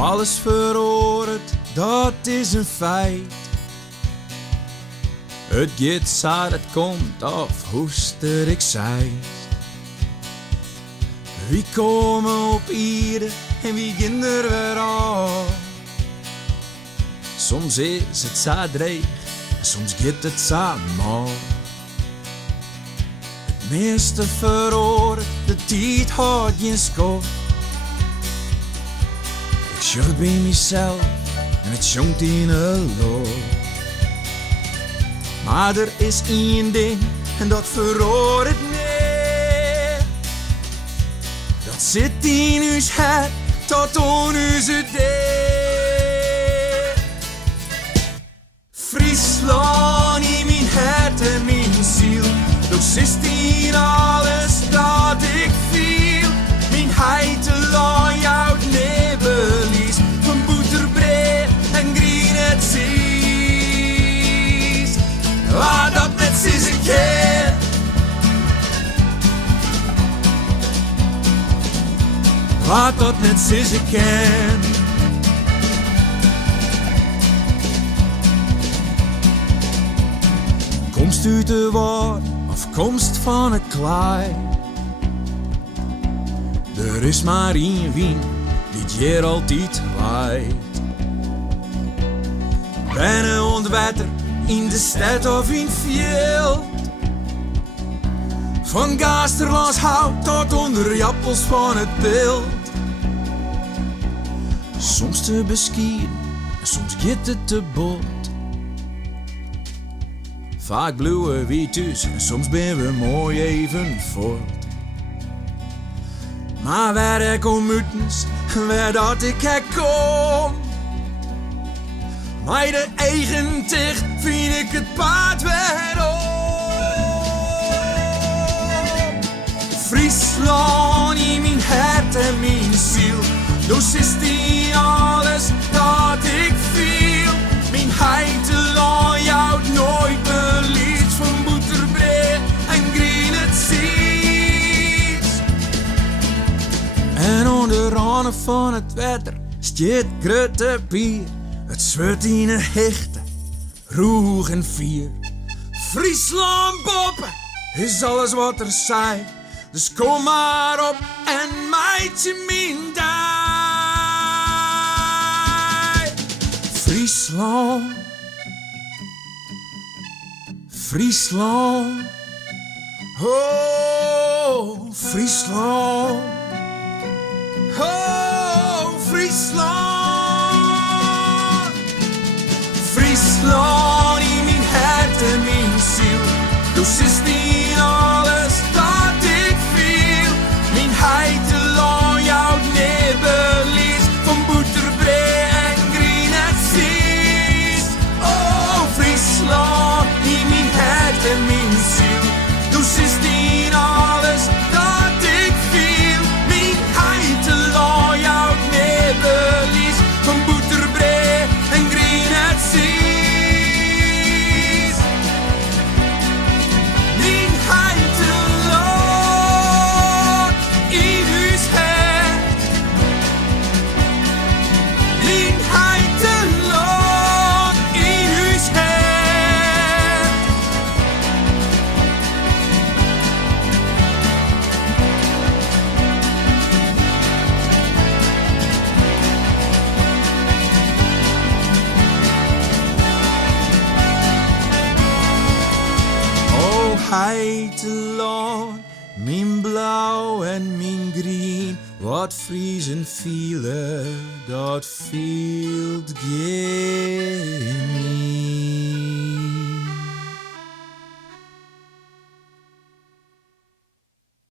alles verhoort, dat is een feit. Het gaat zaad, het komt af, hoester ik zei. Wie komen op ieder en wie gaan er weer af? Soms is het zaad dreig en soms gaat het zaad mal. Het meeste verhoort, de tijd houdt geen schot. Ik schucht bij mezelf en het jongt in een loop. Maar er is één ding en dat verhoort het niet. Dat zit in uw hart tot on uw deur. Friesland in mijn hart en mijn ziel. Dus is in alles dat ik viel. Mijn heiteland jouw nebelies. Van boterbreed en green het zies. Laat dat net eens een keer. Laat dat net eens een keer. Komst uit de woord of komst van het klei. Er is maar één wien die het hier altijd waait. Binnen ontwetter in de stad of in veld. Van Gaasterlands hout tot onder jappels van het beeld. Soms te beskiën en soms gaat het te bot. Vaak bluwen we thuis en soms ben we mooi even voort. Maar waar ik om uitens, waar dat ik kom. Maar de eigen ticht vind ik het paard weer op. Friesland in mijn hart en mijn ziel. Dus is die alles dat ik viel. Mijn heiteland jouw nooit beliefd. Van boterbreed en green het zies. En onder randen van het wetter stiet grote bier. Het zweurt in een hechte, roeg en vier. Friesland boppen is alles wat er zij. Dus kom maar op en meid je mijn dij. Friesland, Friesland, oh Friesland, oh Friesland. Friesland in mijn hart en mijn ziel. Dus is die alles dat ik viel. Mijn heiteland jouw nebelies. Van boterbreed en green het zies. Oh Friesland in mijn hart en mijn ziel. Dus is die alles dat ik viel. Mijn heiteland jouw nebelies. Van boterbreed en green het zies. Mijn heiteland in uw hart. Mijn heiteland in uw hart. Oh heiteland, mijn blauw en mijn green. Wat vriezen vielen, dat viel geen